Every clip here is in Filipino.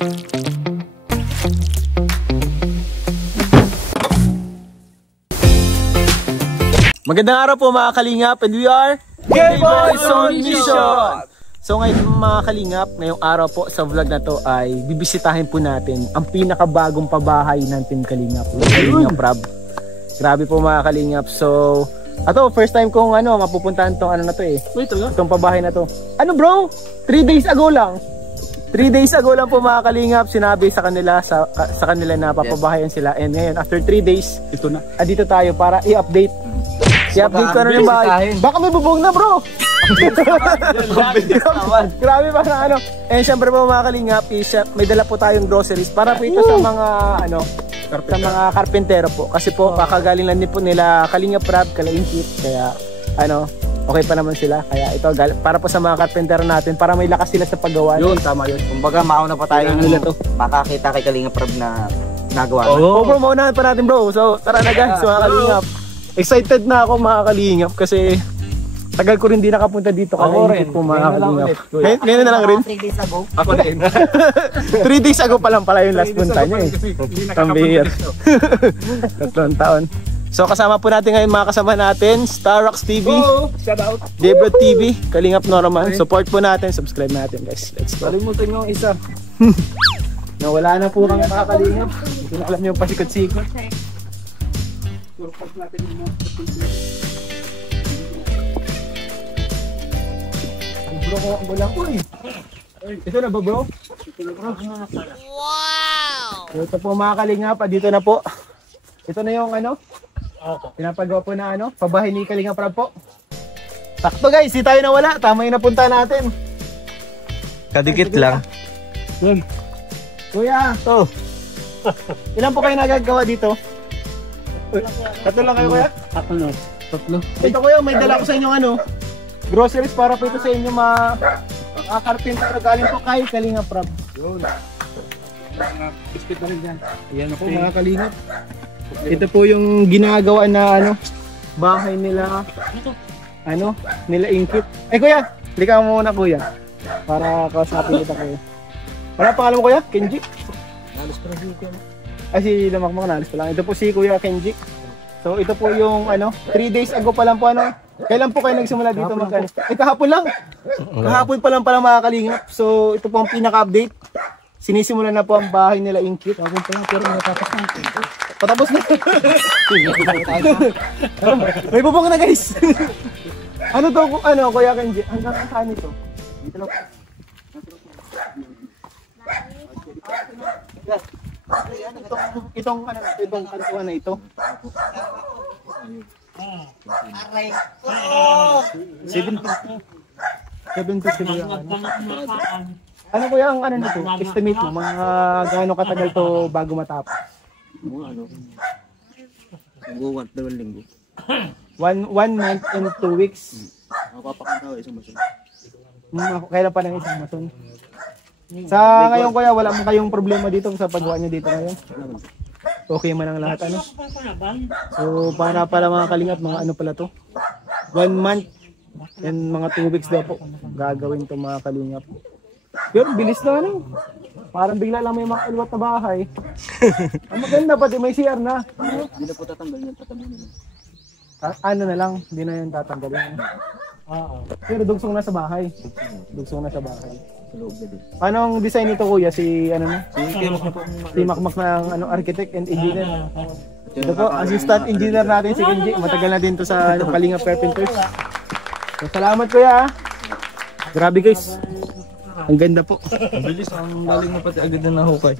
Magandang araw po mga kalingap, and we are K-Boys on Mission! So ngayon mga kalingap, ngayong araw po sa vlog na to ay bibisitahin po natin ang pinakabagong pabahay ng Team Kalingap, Kalingap Rob. Grabe po mga kalingap. So ato, first time kong mapupuntahan tong na to eh. Itong pabahay na to. Ano bro? 3 days ago lang. 3 days ago lang po mga kalingap, sinabi sa kanila na papabahayan sila. And ngayon after 3 days, ito na. Dito tayo para i-update. I-update ko na yung bahay. Baka may bubong na bro. Grabe pa na And syempre po mga kalingap, may dala po tayong groceries para po ito sa mga sa mga karpentero po. Kasi po kakagaling lang din po nila Kalingap Rob, Kalaingkit. Kaya okay pa naman sila. Kaya ito para po sa mga karpentero natin, para may lakas sila sa paggawa. Yun, tama yun. Kumbaga mauna pa tayo makakita kay Kalingap Rob na nagawa. Oo bro, maunahan pa natin bro. So tara na guys mga kalingap. Excited na ako mga kalingap kasi tagal ko rin di nakapunta dito. Ako rin po mga kalingap. Ngayon na lang rin. 3 days ago. Ako din. 3 days ago pa lang pala yung last punta niya eh. Pambihir. 3 taon. So kasama po natin ngayon mga kasama natin, Starrocks TV, Debra TV, Kalingap Norman. Support po natin, subscribe natin guys. Let's go. Kalimutan nyo ang isa. Wala na po kang mga kalingap. Hindi na alam nyo yung pasikot-sikot. Turpag natin yung mga bro ko ang bulang ko eh. Ito na ba bro? Ito na bro. Wow! Ito po mga kalingap, dito na po. Ito na yung pinapagawa po na pabahay ni Kalingap Rob po. Sakto guys, di tayo nawala. Tama yung napunta natin. Kadikit lang. Kuya, ilan po kayo nagagawa dito? Tatlo lang kayo kuya? Tatlo. Ito kuya, may dala ko sa inyong groceries para po ito sa inyo mga carpenter galing po kay Kalingap Rob. Yun. Biscuit na rin dyan. Ayan po mga kalingap. Ito po yung ginagawa na bahay nila nila Ingkit. Kuya, lika mo muna kuya para kausapin kita kuya. Wala pangalan mo kuya? Kenji? Nalis pa rin kuya. Si Damakmak nalis pa lang. Ito po si Kuya Kenji. So ito po yung 3 days ago pa lang po kailan po kayo nagsimula dito kahapon lang. Kahapon pa lang pala mga kalingap. So ito po ang pinaka-update. Sinisimula na po ang bahay nila Ingkit. Kahapon pa lang pero natapos na. Patapos na. May bubong na guys. Kuya Kenji? Hanggang saan ito? Dito lang. Itong kantuan na ito. 70 sila. Ano kuya ang nito? Estimate mo mga gaano katagal to bago matapos? Buwan, 2 linggo. 1 month and 2 weeks. Mapapakantaw isang mason. Kailan pa ng isang mason? Sa ngayon kuya, wala mo kayong problema dito sa paggawa niyo dito ngayon? Okay man ang lahat So para mga kalingap, mga pala to? 1 month and mga 2 weeks daw po gagawin to mga kalingap. Pero bilis na parang bigla lang may mga alwat na bahay. Ang maganda pati may CR na. Hindi na po tatanggal yan, na lang, hindi na yan tatanggalin. Pero dugsong na sa bahay. Dugsong na sa bahay. Anong design nito kuya? Si Makmak ng architect and engineer. Ito po, assistant engineer natin si Kenji. Matagal na din to sa Kalingap Carpenters. So, salamat kuya. Grabe guys. Ang ganda po. Ang bilis, ang galing mo pati agad na nahukay.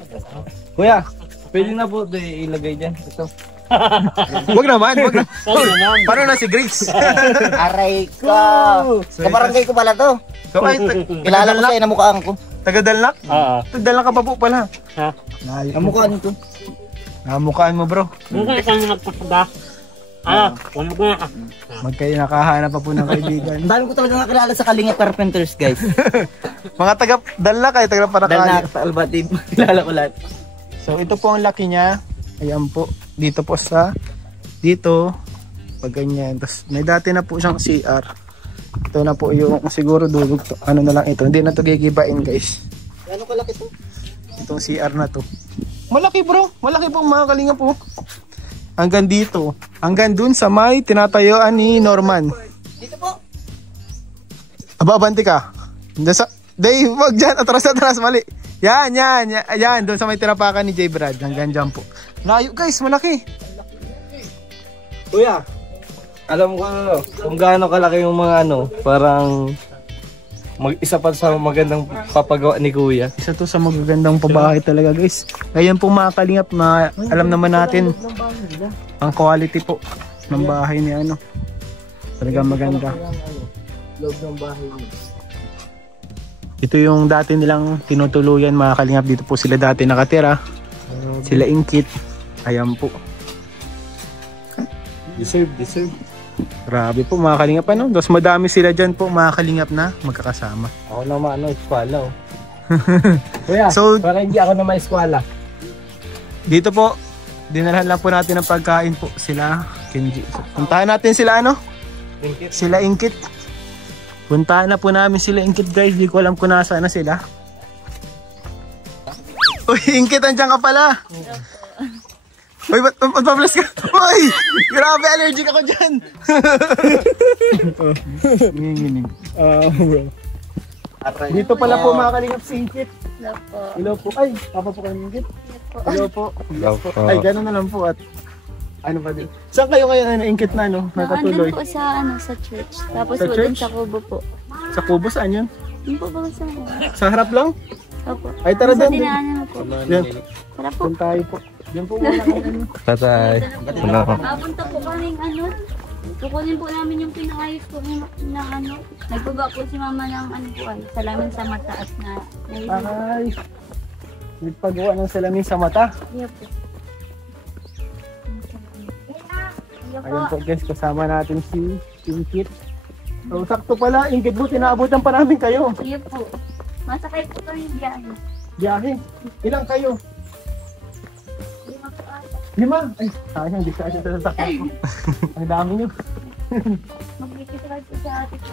Kuya, pwede na po ilagay dyan. Ito. Wag naman. Paano na si Grace? Aray ko! Kabarangay ko pala to. Kilala ko sa'yo, namukhaan ko. Taga-Dalnak? Taga-Dalnak ka pa po pala. Namukhaan ko. Namukhaan mo bro. Magkayo nakahanap pa po ng kaibigan. Dahil ko talaga nakilala sa Kalingap Carpenters guys. Mga taga-Dalnak kayo, taga-Parakali. Dalnak, Albatib, kilala ko lahat. So ito po ang laki niya. Ayan po. Dito po dito. Pag ganyan. Tapos may dati na po siyang CR. Ito na po yung siguro dulog to. Na lang ito. Hindi na to gigibain guys. Ano kalaki to? Itong CR na to. Malaki bro, malaki po mga kalingap po. Hanggang dito, hanggang dun sa may tinatayuan ni Norman. Dito po. Abanti ka. Dave, wag dyan, atras, mali. Yan, doon sa may tinapakan ni J. Brad. Hanggang dyan po. Layo guys, malaki. Kuya, alam ko kung gaano kalaki yung mga parang isa pa sa magandang papagawa ni Kuya. Isa to sa magagandang pabahay talaga guys. Ngayon po mga kalingap na alam naman natin ang quality po ng bahay ni talagang maganda. Loob ng bahay niya. Ito yung dati nilang tinutuluyan mga kalingap. Dito po sila dati nakatira. Sila Ingkit. Ayan po. Deserve. Grabe po mga kalingap Tapos madami sila dyan po mga kalingap na magkakasama. Ako naman eskwala Kuya, So, para hindi ako na eskwala. dito po, dinalhan lang po natin ng pagkain po sila Kenji. So, puntahan natin sila Sila Ingkit. Puntahan na po namin sila Ingkit guys. Di ko alam kung nasaan na sila. Uy, Ingkit, andyan ka pala. Uy, ba't pa-bless ka? Uy, grabe, allergic ako dyan. Nginginig. Bro. Dito pala po mga kalingap si Ingkit. Hello po. Ay, papa po kayo Ingkit. Hello po. Ay, gano'n na lang po at ano ba din? Saan kayo ngayon Ingkit na nakatuloy? Andun po sa church. Tapos Sa po church? dun sa Kubo po. Sa Kubo, saan yun? Yun po ba sa Sa harap lang? Opo. Ay, tara Sa doon. dinaanan po. Yan. Tara po. Doon tayo po. Yan po muna kayo. Tatay. Papunta po kaming kukunin po namin yung pinakayos po na nagbaga po si mama ng salamin sa mataas na Ay, nagpagawa ng salamin sa mata. Iya po. Ayun po guys, kasama natin si Ingkit. So, sakto pala, Ingkit po, tinaabutan pa namin kayo. Iya po. Masakay po kami biyahe. Biyahe. Ilang kayo? 5? Ay, sayang, di kasi sa sasakyan ko. Ang dami nyo. Magkikisakay po sa atin po.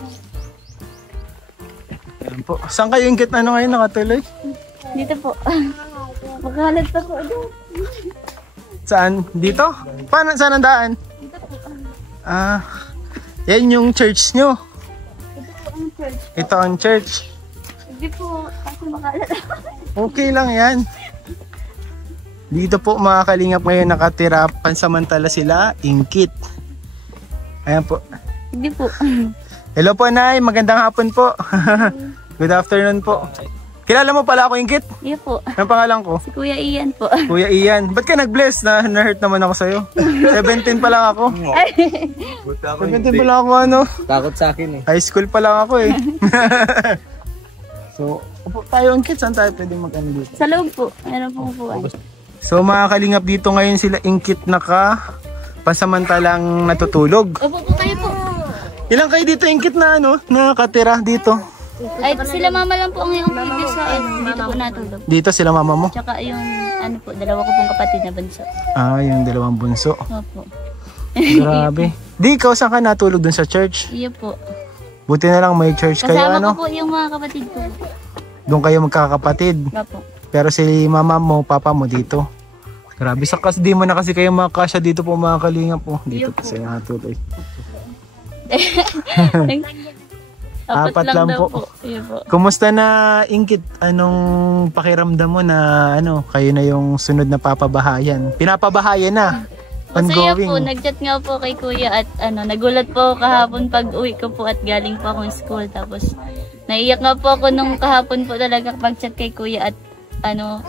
Ayan po. Saan kayo Ingkit ngayon nakatuloy? Dito po. Maghalag pa po doon. Saan? Dito? Saan ang daan? Dito po. Yan yung church nyo. Ito po ang church. Ito ang church. Hindi po. Kasi makalat. Okay lang yan. Dito po mga kalingap ngayon nakatira pansamantala sila Ingkit. Ayan po. Hindi po. Hello po Nay, magandang hapon po. Good afternoon po. Kilala mo pala ako Ingkit? Iya po. Anong pangalan ko? Si Kuya Ian po. Kuya Ian. Ba't ka nag-bless na na-hurt naman ako sa'yo? 17 pa lang ako. 17 pa lang ako Takot sa akin High school pa lang ako So, upo tayo Ingkit. Saan tayo pwede mag-ano dito? Sa loob po. Meron po po. So mga kalingap dito ngayon sila Ingkit pansamantalang natutulog. Opo po kayo po. Ilang kayo dito Ingkit na nakatira dito? Ay, sila mama lang po ang yung previous sa dito po natulog. Dito sila mama mo? Tsaka yung dalawa ko pong kapatid na bunso. Yung dalawang bunso. Opo. Grabe. Di, ikaw saan ka natulog dun sa church? Iya po. Buti na lang may church kayo Kasama ko po yung mga kapatid ko. Doon kayo magkakapatid. Opo. Pero si mama mo, papa mo dito. Grabe, di mo na kasi kayo makakasya dito po mga kalingap po. Dito po sila natulog. Apat lang daw po. Iya po. Kumusta na Ingkit? Anong pakiramdam mo na kayo na yung sunod na papabahayan? Pinapabahayan na. Masaya Ongoing. po, nag-chat nga po kay kuya at nagulat po ako kahapon pag uwi ko po at galing po akong school. Tapos naiyak nga po ako nung kahapon po talaga pag-chat kay kuya at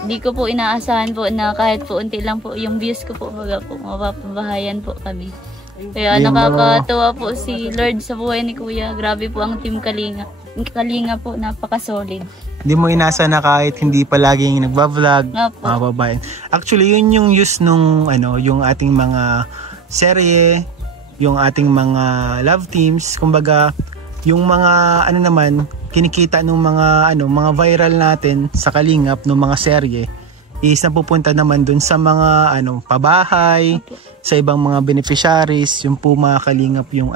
di ko po inaasahan po na kahit po unti lang po yung views ko po, baga po mapapabahayan po kami. Kaya nakakatuwa po si Lord sa buhay ni Kuya. Grabe po ang team Kalinga. Kalinga po, napaka-solid. Hindi mo inasa na kahit hindi palaging nagba-vlog, Opo. mga babayan. Actually, yun yung use nung yung ating mga serye, yung ating mga love teams. Kumbaga, yung mga naman, kinikita nung mga mga viral natin sa Kalingap nung mga serye is napupunta naman dun sa mga pabahay, sa ibang mga beneficiaries, yung po mga Kalingap yung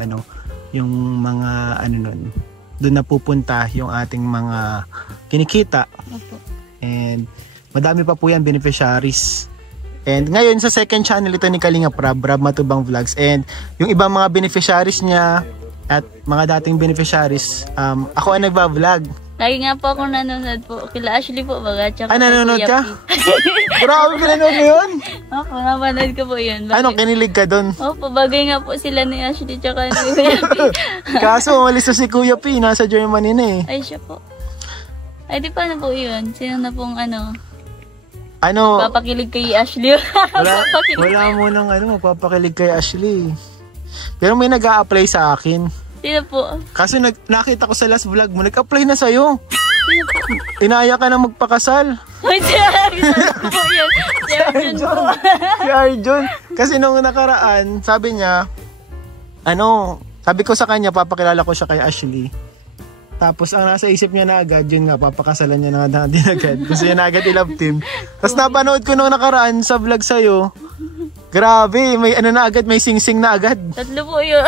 yung mga nun. Doon napupunta yung ating mga kinikita. Opo. And Madami pa po yan beneficiaries. And ngayon sa second channel ito ni Kalingap Rab Matubang Vlogs. And yung ibang mga beneficiaries niya at mga dating beneficiaries, ako ang nagba-vlog. Lagi nga po ako nanonood po. Kila Ashley po baga. Tsaka nanonood ka? Grabe, pinanood mo yun? Opo, napanood ko po yun. Ano, kinilig ka doon? Opo, bagay nga po sila ni Ashley tsaka ni Kuya P. Kaso, umalis na si Kuya P. Nasa Germany na eh. Ay, siya po. Ay, di paano po yun? Sino na pong papakilig kay Ashley? wala mo nang magpapakilig kay Ashley. Pero may nag-a-apply sa akin. Sino po? Kasi nakita ko sa last vlog mo, nag-apply na sa'yo. Inaya ka na magpakasal. Ay, si Arjun po. Si Arjun. Kasi nung nakaraan, sabi niya, sabi ko sa kanya, papakilala ko siya kay Ashley. Tapos ang nasa isip niya na agad, yun nga, papakasalan niya na din agad. Gusto niya na agad i-love team. Tapos napanood ko nung nakaraan sa vlog sa'yo, grabe, may na agad, may sing-sing na agad. Tatlo po yun.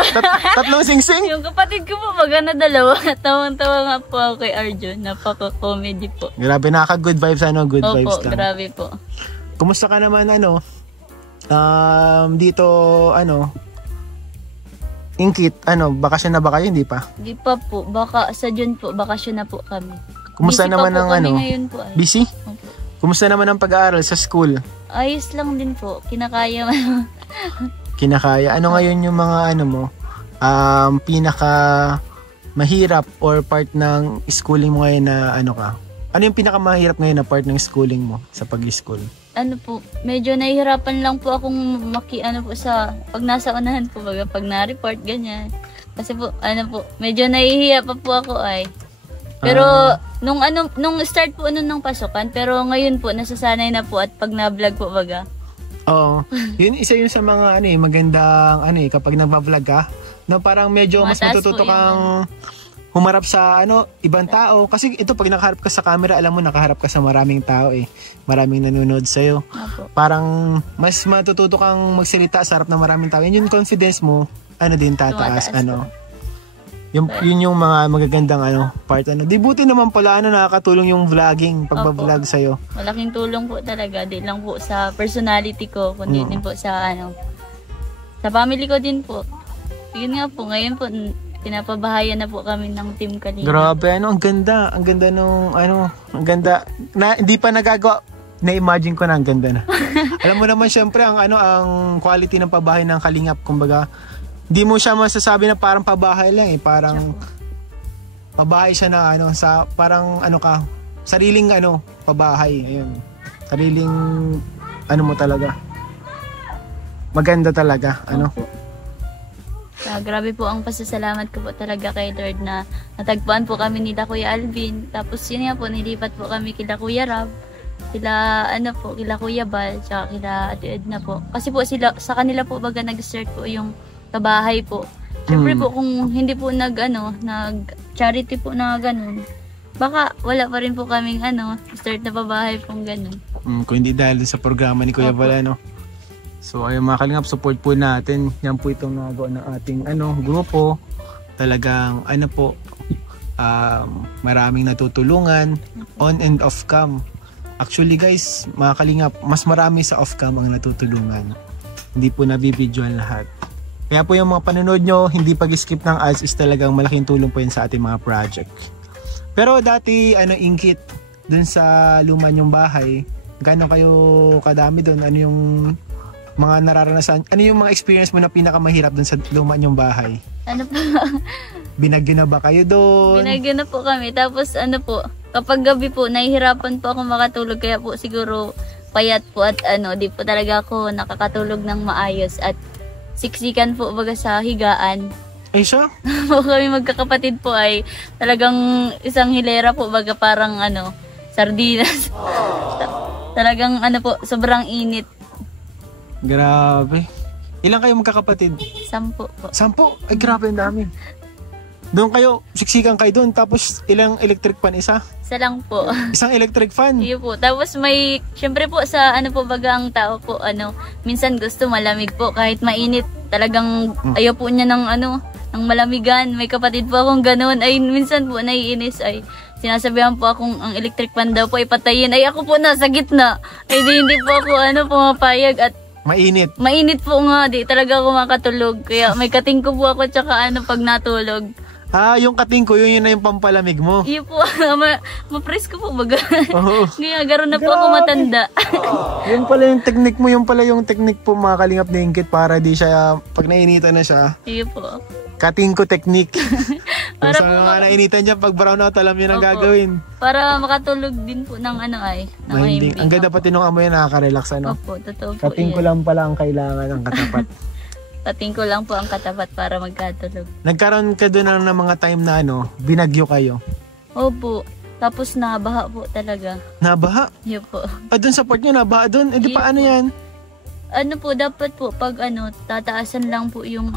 Tatlong sing-sing? Yung kapatid ko po, magana dalawa. Tawang-tawa nga po ako kay Arjun. Napaka-comedy po. Grabe, nakaka-good vibes, good Opo, vibes lang. grabe po. Kumusta ka naman, dito, Inkit, bakasyon na ba kayo? Hindi pa? Hindi pa po. Baka sa June po, bakasyon na po kami. Kumusta busy naman pa po ang kami ngayon po. Busy? Opo. Kumusta naman ang pag-aaral sa school? Ayos lang din po. Kinakaya. Kinakaya. Ano ngayon yung mga pinaka mahirap or part ng schooling mo ngayon na ka? Ano yung pinaka mahirap ngayon na part ng schooling mo sa pag-school? Medyo nahihirapan lang po akong pag nasa unahan po, pag na-report, ganyan. Kasi po, medyo nahihiya pa po ako ay. Pero, nung start po ng pasukan, pero ngayon po, nasasanay na po at pag na-vlog po, baga. Oo. Yun, isa yun sa mga, magandang, kapag nagpa-vlog ka, parang medyo mas matututo kang humarap sa ibang tao. Kasi ito, pag nakaharap ka sa camera, alam mo, nakaharap ka sa maraming tao eh. Maraming nanonood sa'yo. Opo. Parang mas matututo kang magsalita sa harap ng maraming tao. Yun yung confidence mo, din tataas. Yun yung mga magagandang part. Di buti naman pala, nakakatulong yung vlogging, pagbablog sa'yo. Malaking tulong po talaga. Di lang po sa personality ko, kundi din po sa sa family ko din po. Yun nga po, ngayon po, pinapabahayan na po kami ng Team Kalingap. Grabe, ang ganda. Ang ganda ang ganda. Hindi pa nagagawa. Na-imagine ko na ang ganda na. Alam mo naman syempre ang quality ng pabahay ng Kalingap, kumbaga, hindi mo siya masasabi na parang pabahay lang eh, parang pabahay siya na parang sariling pabahay. Ayun. Sariling mo talaga. Maganda talaga, grabe po ang pasasalamat ko po talaga kay Lord na natagpuan po kami nila Kuya Alvin. Tapos yun nga po, nilipat po kami kila Kuya Rab, kila Kuya Bal, tsaka kila Ate Edna po. Kasi po sa kanila po baga nag-start po yung kabahay po. Siyempre po kung hindi po nag-charity po na ganun, baka wala pa rin po kaming start na pabahay pong ganun. Kung hindi dahil sa programa ni Kuya Bal, So ayun mga Kalingap, support po natin. Yan po itong nagawa ng ating grupo. Talagang maraming natutulungan on and off cam. Actually guys, mga Kalingap, mas marami sa off cam ang natutulungan. Hindi po nabibidyoan lahat. Kaya po yung mga panonood nyo, hindi pag-skip ng ads is talagang malaking tulong po yun sa ating mga project. Pero dati, Inkit, dun sa luma nyong bahay, gaano kayo kadami dun? Ano yung mga nararanasan? Ano yung mga experience mo na pinakamahirap dun sa luma nyong bahay? Binagyo na ba kayo doon? Binagyo na po kami. Tapos kapag gabi po, nahihirapan po ako makatulog. Kaya po siguro payat po at di po talaga ako nakakatulog ng maayos. At siksikan po baga sa higaan. Ay siya? Kami magkakapatid po ay talagang isang hilera po baga parang sardinas. Talagang sobrang init. Grabe. Ilan kayo magkakapatid? 10 po. 10? Ay grabe, ang dami. Doon kayo, siksikan kayo doon, tapos ilang electric fan? Isa lang po. Isang electric fan? Iyo po. Tapos syempre po sa baga ang tao po, minsan gusto malamig po kahit mainit. Talagang ayaw po niya ng ng malamigan. May kapatid po akong ganoon. Ay minsan po naiinis ay sinasabihan po akong ang electric fan daw po ipatayin. Ay ako po nasa gitna. Ay hindi po ako pumapayag at mainit po nga. Di talaga ako makatulog. Kaya may kating ko po ako tsaka pag natulog. Yung kating ko, yun na yung pampalamig mo. Iyo po, ma-press ko po baga. Kaya gano'n na po ako matanda. Yung pala yung technique mo, yung pala yung technique po mga kalingap na Ingkit para di siya, pag nainitan na siya. Iyo po. Kating ko technique. Para sa mga nainitan dyan, pag brown out, alam yun ang gagawin. Para makatulog din po ng mahimbing. Ang ganda pati nung amoy, nakaka-relax Opo, totoo po. Kating ko lang pala ang kailangan ng katapat. Kating ko lang po ang katapat para magkatulog. Nagkaroon ka doon ng mga time na binagyo kayo? Opo. Tapos nabaha po talaga. Nabaha? Iyo po. Doon sa part nyo, nabaha doon? Di paano yan? Dapat po, pag tataasan lang po yung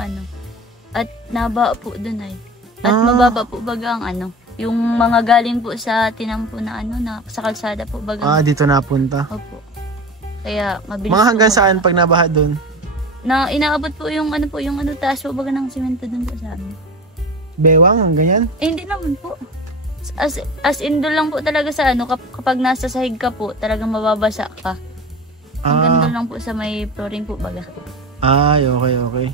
at nabaha po doon ay. At mababa po baga ang yung mga galing po sa tinampo na na sa kalsada po baga. Dito napunta? Opo. Kaya mabilis. Mga hanggang saan pag nabaha doon? Na inaabot po yung taas po baga ng semento doon po sa amin. Bewang, ang ganyan? Hindi naman po. As in doon lang po talaga sa kapag nasa sahig ka po, talagang mababasa ka. Hanggang doon lang po sa may flooring po baga. Okay.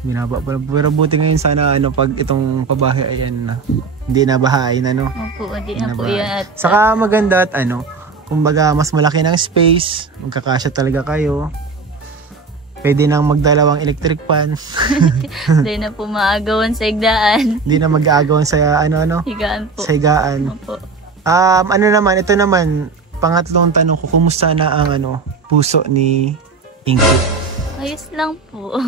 Binaba pa lang. Pero buti ngayon sana pag itong pabahay ayan hindi nabahain Opo, hindi na po yan. Saka maganda at kumbaga mas malaki ng space, magkakasya talaga kayo. Pwede nang magdalawang electric fan. Hindi na po maagawan sa higdaan. Hindi na mag-aagawan sa higaan po. Sa higaan. Opo. Ito naman, pangatlong tanong ko, kumusta na ang puso ni Ingkit? Ayos lang po.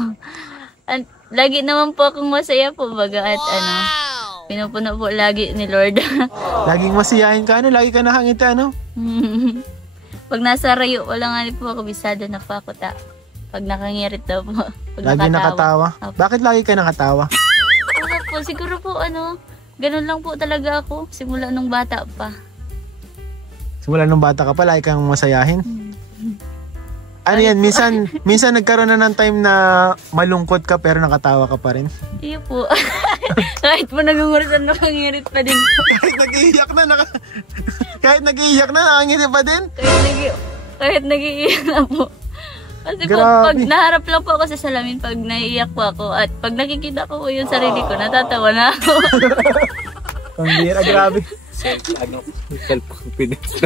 Lagi naman po akong masaya po baga at pinupuno po lagi ni Lord. Laging masiyahin ka lagi ka nakangiti Pag nasa rayo ko lang po ako bisado na po ako pag nakangirit daw po. Lagi nakatawa? Bakit lagi ka nakatawa? Po, siguro po ganun lang po talaga ako simula nung bata pa. Simula nung bata ka pa, lagi kang masayahin? Yan? Minsan nagkaroon na ng time na malungkot ka pero nakatawa ka pa rin? Iyo po. Kahit po nagunguritan, nakangirit pa din. Kahit nag-iiyak na, nakangiti pa din? Kahit nag-iiyak na po. Kasi po, pag naharap lang po ako sa salamin, pag naiiyak po ako, at pag nakikita ko yung sarili ko, natatawa na ako. Pambira, grabe. Self-confidence.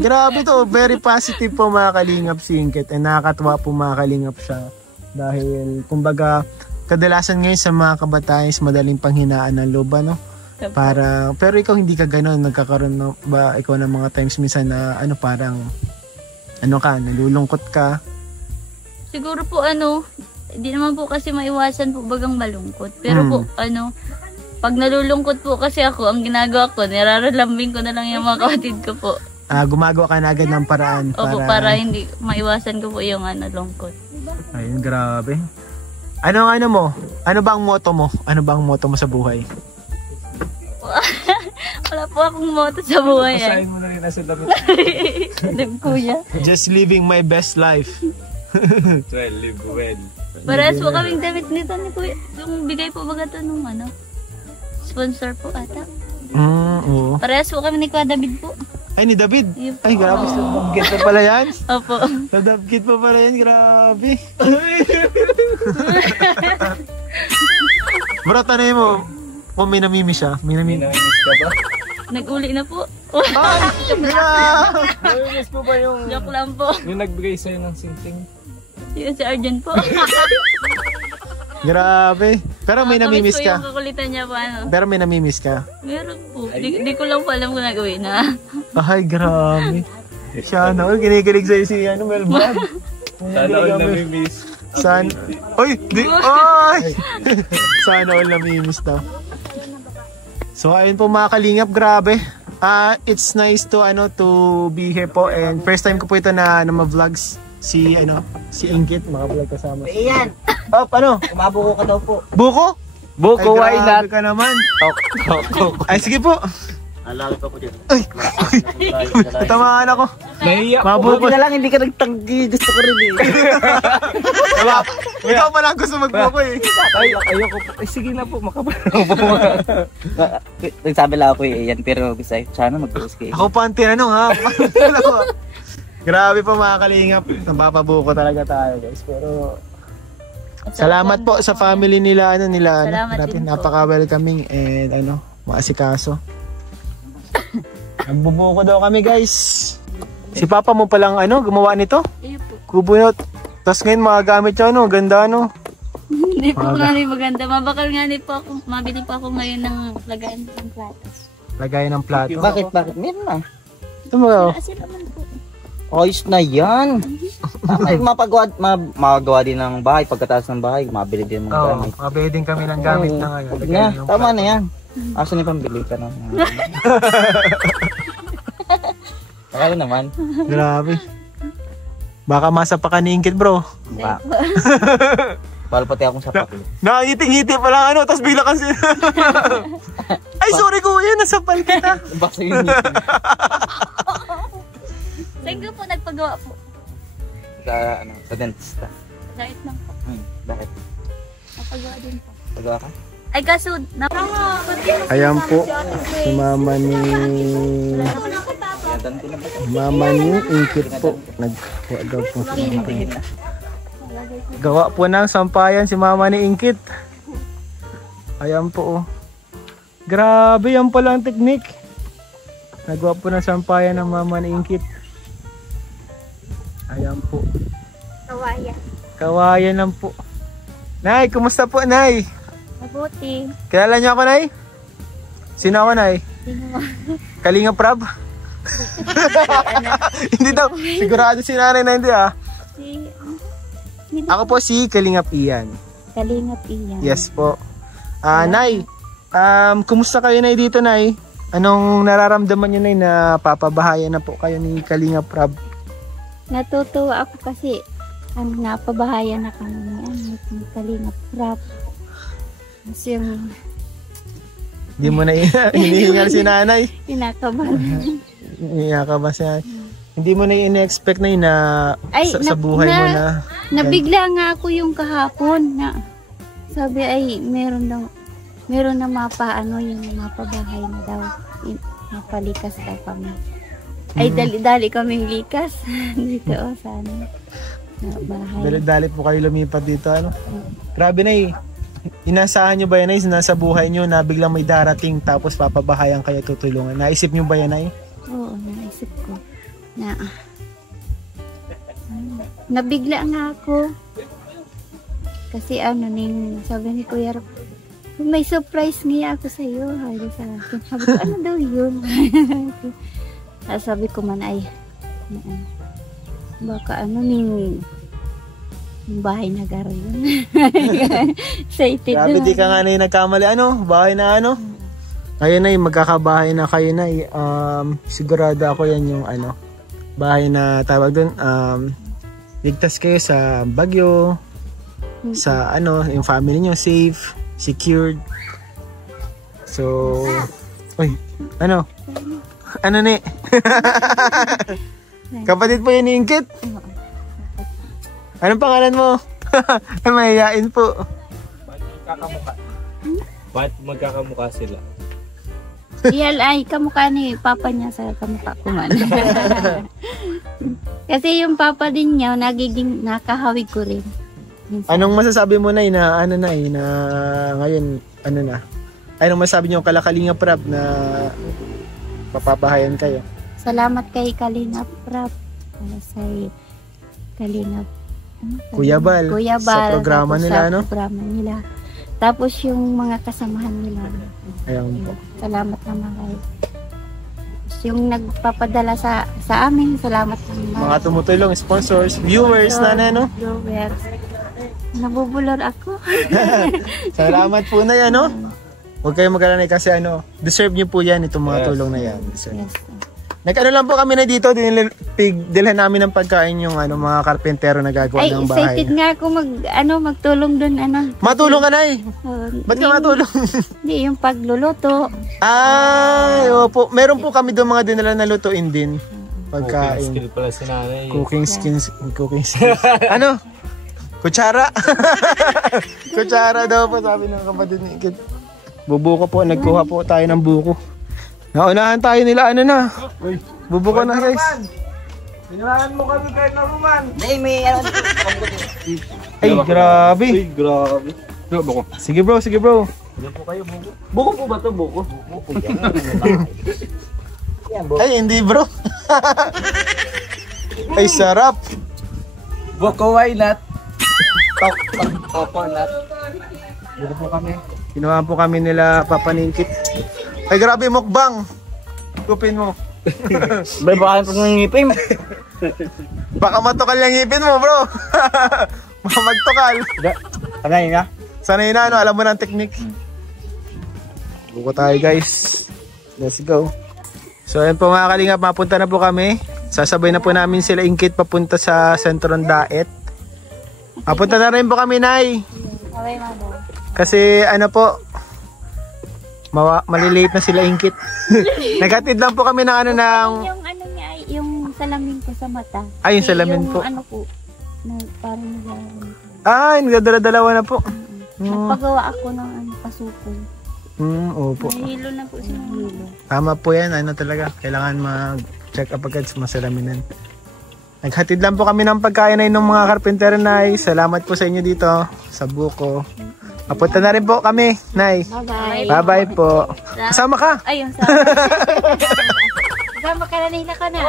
Grabe to. Very positive po mga kalingap si Ingkit. And nakakatuwa po mga kalingap siya. Dahil, kumbaga, kadalasan ngayon sa mga kabataan is madaling panghinaan ng loob, pero ikaw hindi ka gano'n. Nagkakaroon ba ikaw ng mga times minsan na parang nalulungkot ka? Siguro po hindi naman po kasi maiwasan po bagang malungkot. Pero po pag nalulungkot po kasi ako, ang ginagawa ko, niraralambing ko na lang yung mga kapatid ko po. Gumagawa ka na agad ng paraan. Opo, para hindi maiwasan ko po yung lungkot. Ayun, grabe. Ano mo? Ano ba ang motto mo? Ano ba ang motto mo sa buhay? Wala po akong motto sa buhay. Pasahin mo na rin nasa damit. Kuya. Just living my best life. Well, live well. Parehas po kaming damit nito ni Kuya. Yung bigay po baga ito nung sponsor po ata. Oo. Parehas po kami ni Kuya David po. Ay, ni David? Ay, grabe. Sababkit pa pala yan? Opo. Sababkit pa pala yan, grabe. Bro, tanay mo, kung may namimiss siya. May namimiss ka ba? Nag-uli na po. Ay, Namimiss po ba yung... Joke lang po. Yung nagbigay sa'yo ng sinting? Yun si Arjun po. Grabe. Pero may namimiss ka. Yung kakulitan niya po Pero may namimiss ka. Meron po. Di ko lang po alam kung nag-uwi na. Ay, grabe. Siya kinikilig sa'yo si Melbourne. Sana all namimiss. Ay! Sana all namimiss daw. So ayun po mga kalingap, grabe. It's nice to be here po, and first time ko po ito na ma-vlogs si Ingkit, maka-vlog kasama. Iyan. Kumabuko ka daw po. Buko? Buko, why not? Ay, ka naman. Tok. Ay, sige po. Alawin pa po dyan. Ay, natamaan ako. Nahiya po. Mabuko na lang, hindi ka nagtanggi. Gusto ko rin eh. Ikaw pa lang gusto magbuko eh. Ay, ayoko po. Ay, sige na po, makapal. Nagsabi lang ako eh, yan. Pero gusto sana mag-post kayo. Ako pa ang tinanong ha. Grabe pa mga kalingap. Napapabuko talaga tayo guys. Pero salamat po sa family nila. Salamat Grabe, din po. napaka-welcoming and maasikaso. Nagbubuko daw kami guys. Si Papa mo palang gumawa nito? Ayun po. Kubunot. Tapos ngayon magagamit siya ganda Hindi po nga rin maganda. Mabakal nga rin po ako. Mabili po ako ngayon ng lagayan ng platos. Lagay ng plato. Bakit? Meron na. Ito mo. Kasi naman po. Ayos na yan. Ay, mapagawa din ng bahay. Pagkatapos ng bahay, mabili din ng Oo, gamit. mabili din kami ng gamit na ngayon. Huwag na, tama na yan. Asan yung pambili ka na? Akala naman. Grabe. Baka masapakan ni Ingkit bro. Ba. Balo pati akong sapat. Nakangiti-ngiti pa lang tapos bigla kasi. Ay sorry kuya, nasapal kita. Basta yun. Saan ko po nagpagawa po? Sa dentista. Diet lang po. Bakit? Napagawa din po. Pagawa ka? Ay kaso, Ayan po, si mama ni Ingkit po. Naggawa daw po. Gawa po ng sampayan si mama ni Ingkit. Ayan po. Grabe, yan pala ang teknik. Nagawa po ng sampayan ng mama ni Ingkit. Ayan po. kawayan. Kawayan lang po. Nay, kumusta po Nay? Mabuti. Kilala niyo ako Nay? Sino ako Nay? Kalinga Prab? Hindi daw. Sigurado si nanay na hindi Si Ako po si Kalingap Ian. Kalingap Ian. Yes po. Nay, kumusta kayo Nay dito Nay? Anong nararamdaman niyo Nay na papabahayan na po kayo ni Kalingap Prab? Natutuwa ako kasi napabahayan na kami ni Kalingap Prab. Kasi yung Hindi mo na hinihingal si nanay. kinakabahan. Iyaka ba siya? Hindi mo na in-expect na Ay, sa buhay mo na. Nabigla nga ako yung kahapon na sabi ay meron na yung mapabahay na daw. Mapalikas daw kami. Ay dali-dali kaming likas dito sana. Bahay. Dali-dali po kayo lumipat dito Grabe Nay. Inasahan nyo ba yan Nay? Nasa buhay nyo na biglang may darating tapos papabahayan kayo tutulungan. Naisip nyo ba yan Nay? Oo, naisip ko na nabigla nga ako kasi sabi ni Kuya Rob, may surprise nga ako sa iyo. Sabi ko, ano daw yun? Sabi ko man ay baka yung bahay na garo yun. Excited. Grabe di ka nga Nay nagkamali. Bahay na Ngayon Nay, magkakabahay na kayo Nay. Sigurado ako yan yung bahay na tawag doon. Ligtas kayo sa bagyo. Sa yung family nyo safe, secured. So, ano Ni? Kapatid po yan ni Ingkit? Anong pangalan mo? Mahihain po. Ba't magkakamukha sila? Iyal ay kamukha ni papa niya sa kamukha ko man. Kasi yung papa din niya nagiging nakahawig ko rin. Minsan. Anong masasabi mo Nay na na ngayon na? Anong masasabi niyo kala Kalingap Prab na papabahayan kayo? Salamat kay Kalingap Prab. Sa Kalingap Kuya Bal, sa programa nila sa programa nila. Tapos yung mga kasamahan nila. Ayun po. Salamat naman kay. Yung nagpapadala sa amin, salamat naman. Mga tumutulong, sponsors, viewers na Viewers. Nabubulor ako. Salamat po na yan Huwag kayong mag-alala kasi deserve niyo po yan itong mga tulong na yan. Yes. Lang po kami na dito, dilhan namin ng pagkain yung mga karpentero na gagawa ng bahay. Excited nga ako magtulong doon Matulong ka Nay? Ba't ka matulong? Hindi, yung pagluluto. Opo. Meron po kami doon mga dinala na lutuin din. pagkain. Skill pala si nanay. Cooking skills. Ano? Kutsara. Kutsara daw po sabi ng kapatid ni Ikit. Bubuko po, nagkuha po tayo ng buko. Naunahan tayo nila, ano na. Bubuko na guys. Hinahan mo kami kahit na Roman. May ano. Ay, grabe. Ay, grabe. Sige bro, sige bro. Buko po ba ito? Buko? Ay, hindi bro. Ay, sarap. Buko, why not? Coconut. Buko po kami. Kinuha po kami nila papaningkit. Ay, grabe mukbang. Kupin mo. Bay, baka yung ngipin. Baka matukal yung ngipin mo bro. Baka magtukal. Sanay na. Sanay na, ano, alam mo na ang technique. Buko tayo guys. Let's go. So ayun po mga kalingap, mapunta na po kami. Sasabay na po namin sila Ingkit papunta sa sentro ng Daet. Mapunta na rin po kami, Nay. Okay, mabo. Kasi ano po, malilate na sila Ingkit. Naghatid lang po kami ng ano ng... Yung ano niya, yung salamin ko sa mata. Ay, yung salamin yung po. Ano po, na, parang naglalaro. Ay, nagdadala-dalawa na po. Nagpagawa ako ng ano, pasupol. Opo. May hilo na po siya ng hilo. Tama po yan, ano talaga. Kailangan mag-check up agad sa masalaminan. Naghatid lang po kami ng pagkain ay ng mga karpentero, Nay. Salamat po sa inyo dito, sa buko. Mapunta na rin po kami, Nay. Bye-bye. Bye-bye po. Kasama ka. Ayun, sa Kasama ka na ka na.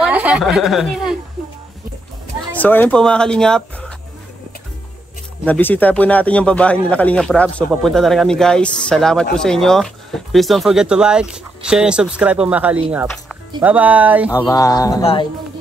So ayun po mga kalingap. Nabisita po natin yung pabahay nila Kalingap Rab. So papunta na rin kami guys. Salamat po sa inyo. Please don't forget to like, share, and subscribe po mga kalingap. Bye-bye! Bye-bye.